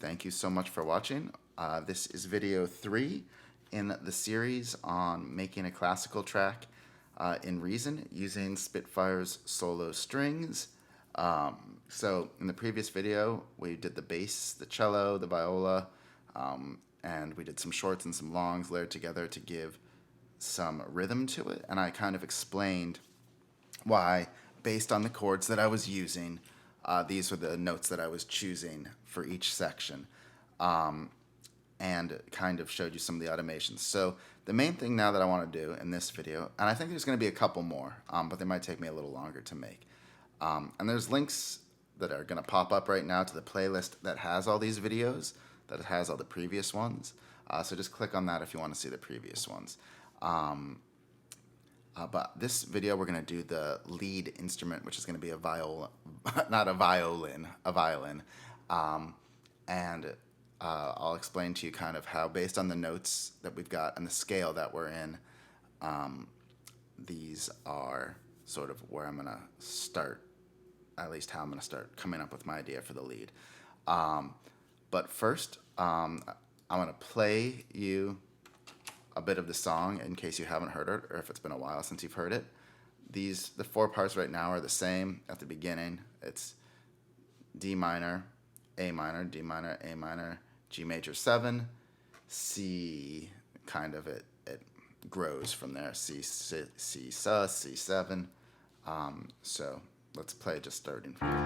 Thank you so much for watching. This is video 3 in the series on making a classical track in Reason using Spitfire's solo strings. So in the previous video, we did the bass, the cello, the viola, and we did some shorts and some longs layered together to give some rhythm to it. And I kind of explained why, based on the chords that I was using, these were the notes that I was choosing for each section, and kind of showed you some of the automations. So the main thing now that I want to do in this video, and I think there's going to be a couple more, but they might take me a little longer to make. And there's links that are going to pop up right now to the playlist that has all these videos, that has all the previous ones. So just click on that if you want to see the previous ones. But this video, we're going to do the lead instrument, which is going to be a viola, not a violin, a violin. And I'll explain to you kind of how, based on the notes that we've got and the scale that we're in, these are sort of where I'm going to start, at least how I'm going to start coming up with my idea for the lead. But first, I'm going to play you a bit of the song in case you haven't heard it, or if it's been a while since you've heard it. The 4 parts right now are the same at the beginning. It's D minor, A minor, D minor, A minor, G major 7, C, kind of it grows from there, C sus, C7. So let's play just starting from here.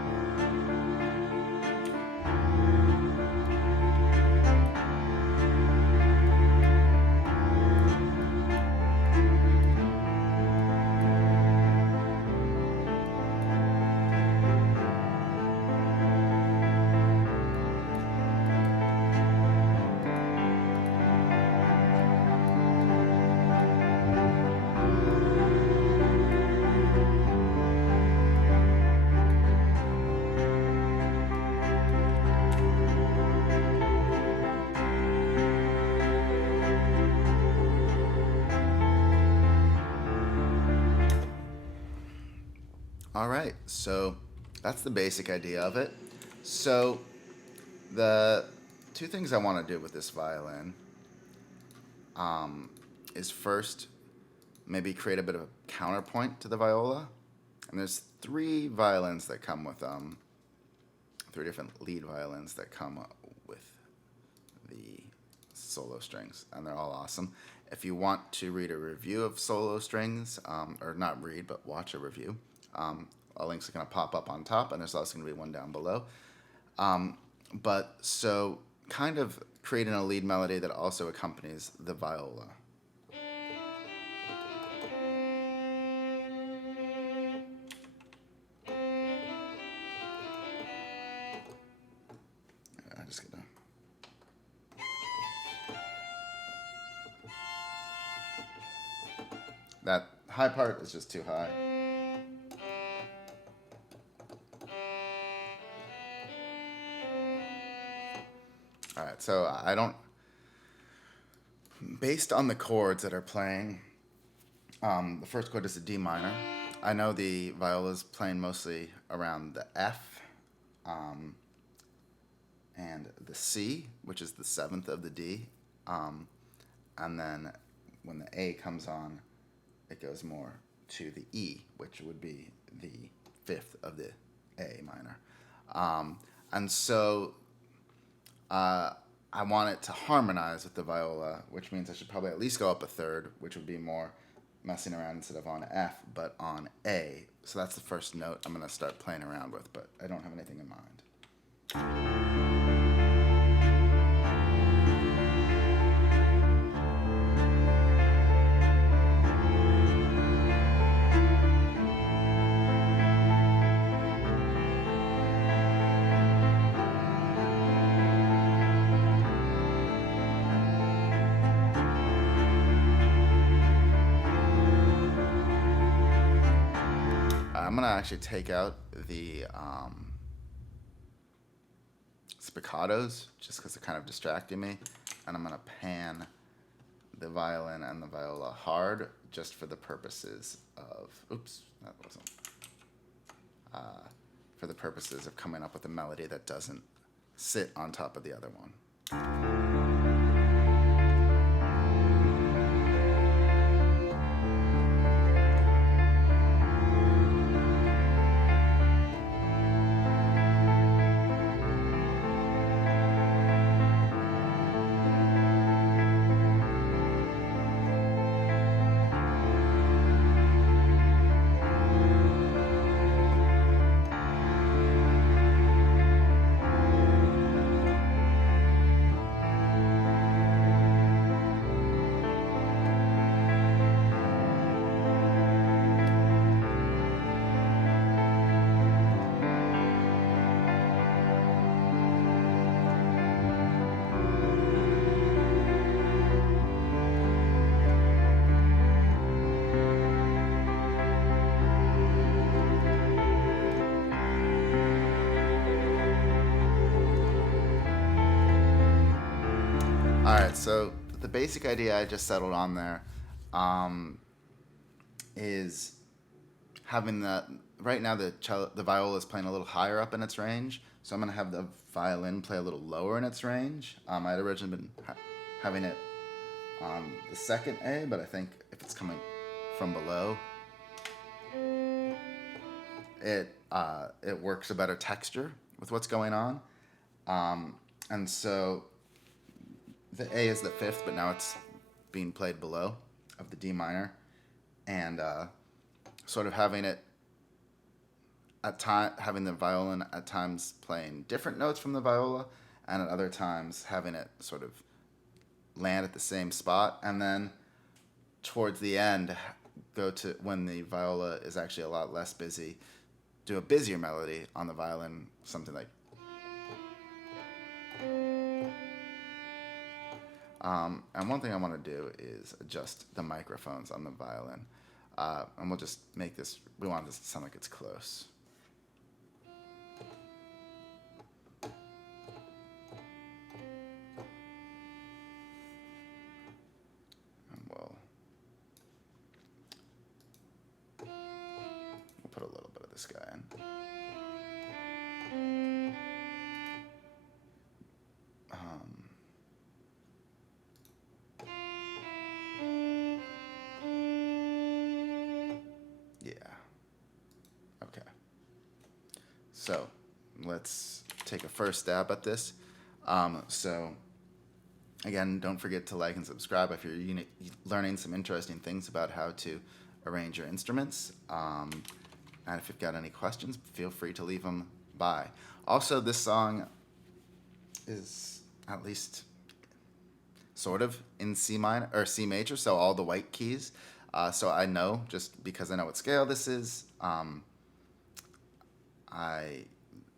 All right, so that's the basic idea of it. So the 2 things I want to do with this violin is first, maybe create a bit of a counterpoint to the viola. And there's 3 violins that come with 3 different lead violins that come with the solo strings, and they're all awesome. If you want to read a review of solo strings, or not read, but watch a review, a link's going to pop up on top, and there's also going to be one down below. But so kind of creating a lead melody that also accompanies the viola. I just get done. That high part is just too high. All right, so I don't, based on the chords that are playing, the first chord is a D minor. I know the viola's playing mostly around the F, and the C, which is the 7th of the D, and then when the A comes on, it goes more to the E, which would be the 5th of the A minor. And so I want it to harmonize with the viola, which means I should probably at least go up a 3rd, which would be more messing around instead of on F, but on A. So that's the first note I'm going to start playing around with, but I don't have anything in mind. I'm going to actually take out the spiccatos just because they're kind of distracting me, and I'm going to pan the violin and the viola hard just for the purposes of, oops, that wasn't, for the purposes of coming up with a melody that doesn't sit on top of the other one. All right, so the basic idea I just settled on there is having right now the viola is playing a little higher up in its range, so I'm going to have the violin play a little lower in its range. I had originally been having it on the second A, but I think if it's coming from below, it works a better texture with what's going on. And so the A is the fifth, but now it's being played below of the D minor, and sort of having it having the violin at times playing different notes from the viola, and at other times having it sort of land at the same spot, and then towards the end go to when the viola is actually a lot less busy, do a busier melody on the violin, something like. And one thing I want to do is adjust the microphones on the violin. And we'll just make this, we want this to sound like it's close. And we'll put a little bit of this guy in. So let's take a first stab at this. So again, don't forget to like and subscribe if you're learning some interesting things about how to arrange your instruments. And if you've got any questions, feel free to leave them by. Also, this song is at least sort of in C minor or C major, so all the white keys. So I know, just because I know what scale this is, I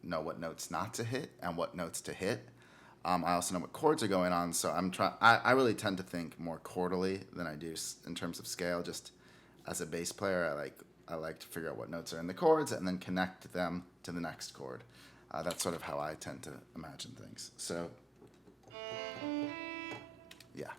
know what notes not to hit and what notes to hit. I also know what chords are going on, so I really tend to think more chordally than I do in terms of scale. Just as a bass player, I like to figure out what notes are in the chords and then connect them to the next chord. That's sort of how I tend to imagine things. So, yeah.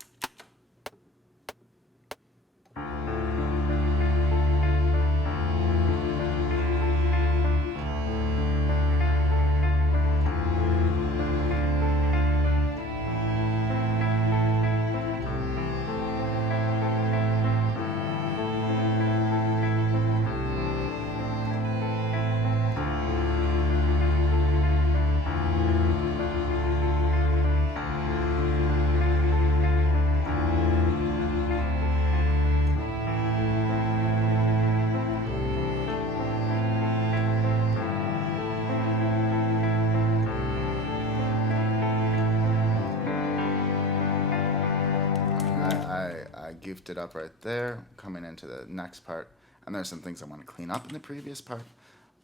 I goofed it up right there, coming into the next part. And there's some things I want to clean up in the previous part,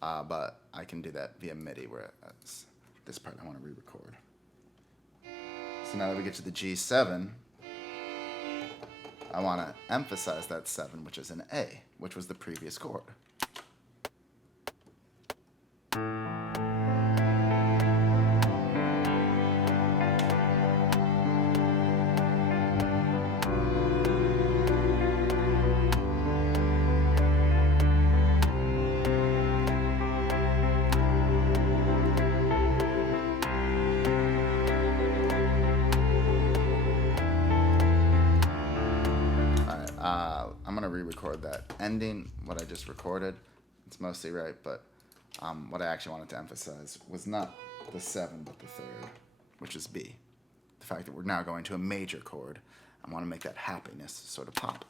but I can do that via MIDI, whereas this part I want to re-record. So now that we get to the G7, I want to emphasize that 7, which is an A, which was the previous chord. I'm gonna re-record that ending, what I just recorded. It's mostly right, but what I actually wanted to emphasize was not the 7, but the 3rd, which is B. The fact that we're now going to a major chord. I want to make that happiness sort of pop.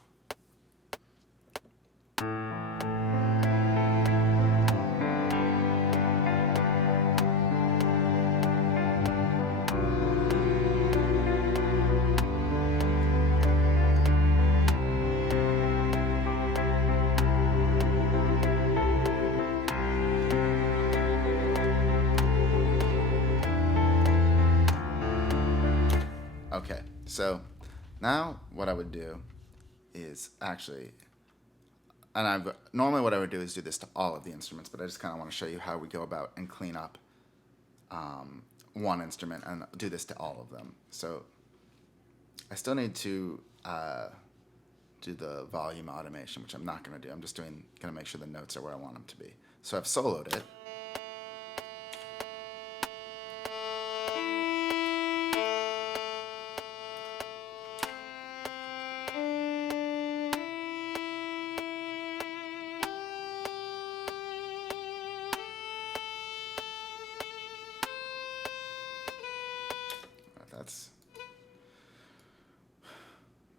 Okay, so now what I would do is actually, and normally what I would do is do this to all of the instruments, but I just kind of want to show you how we go about and clean up one instrument and do this to all of them. So I still need to do the volume automation, which I'm not going to do. I'm just going to make sure the notes are where I want them to be. So I've soloed it.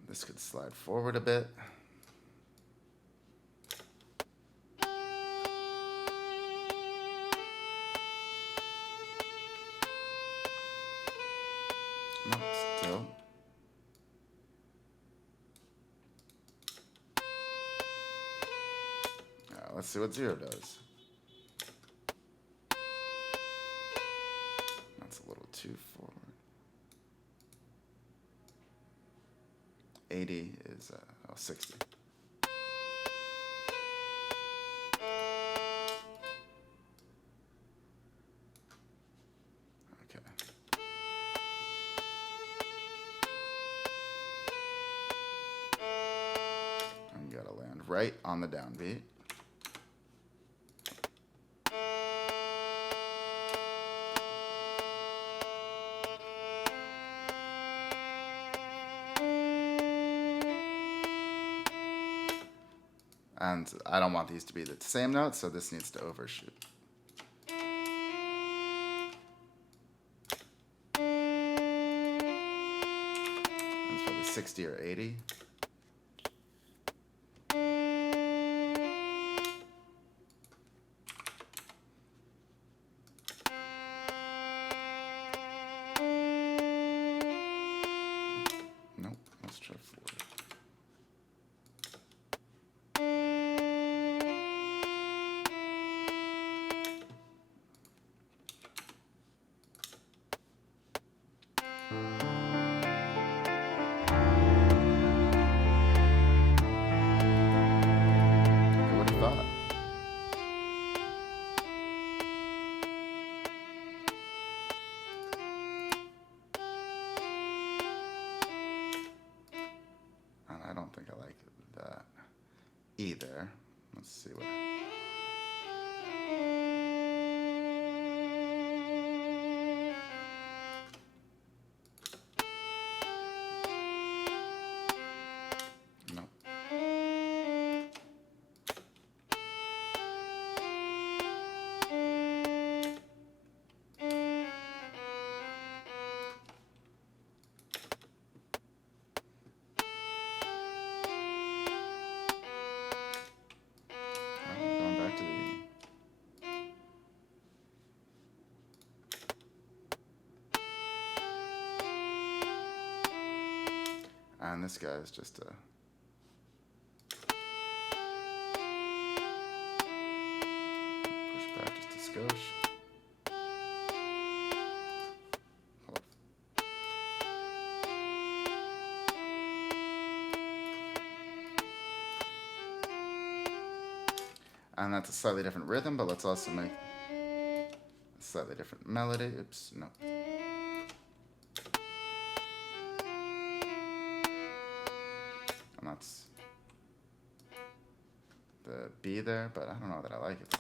This could slide forward a bit. No, still. Let's see what 0 does. That's a little too forward. 80 is 60. Okay. And you gotta land right on the downbeat. And I don't want these to be the same notes, so this needs to overshoot. It's probably 60 or 80. Nope, let's try 40. I don't think I like that either. Let's see what. No. Going back to the E. And this guy is just a push back just a skosh. And that's a slightly different rhythm, but let's also make a slightly different melody. Oops, no. And that's the B there, but I don't know that I like it.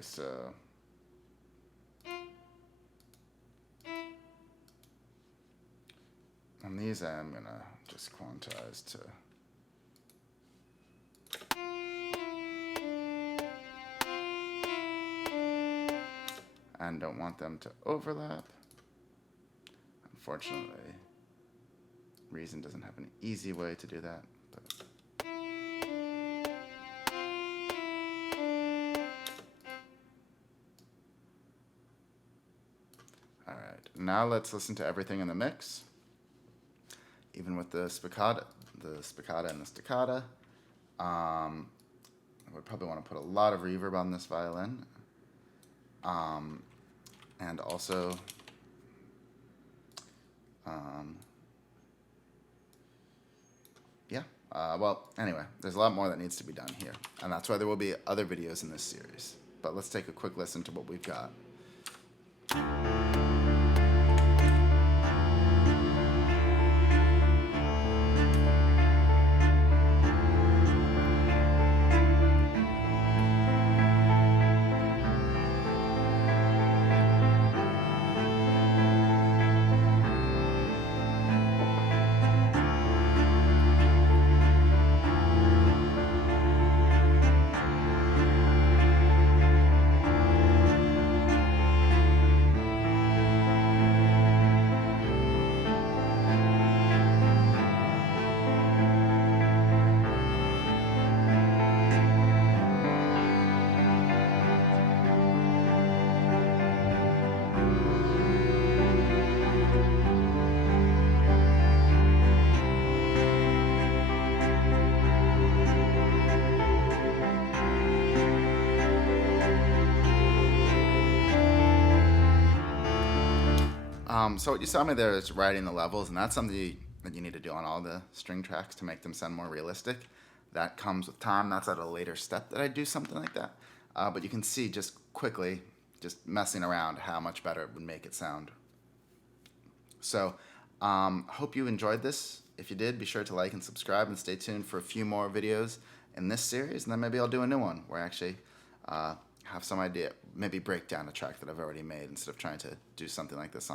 so on these I'm gonna just quantize to and don't want them to overlap. Unfortunately, Reason doesn't have an easy way to do that. But all right, now let's listen to everything in the mix. Even with the spiccata and the staccata, I would probably want to put a lot of reverb on this violin. And also, yeah, well, anyway, there's a lot more that needs to be done here. And that's why there will be other videos in this series. But let's take a quick listen to what we've got. So what you saw me there is writing the levels, and that's something that you need to do on all the string tracks to make them sound more realistic. That comes with time. That's at a later step that I do something like that. But you can see just quickly, just messing around, how much better it would make it sound. So hope you enjoyed this. If you did, be sure to like and subscribe and stay tuned for a few more videos in this series, and then maybe I'll do a new one where I actually have some idea, maybe break down a track that I've already made instead of trying to do something like this on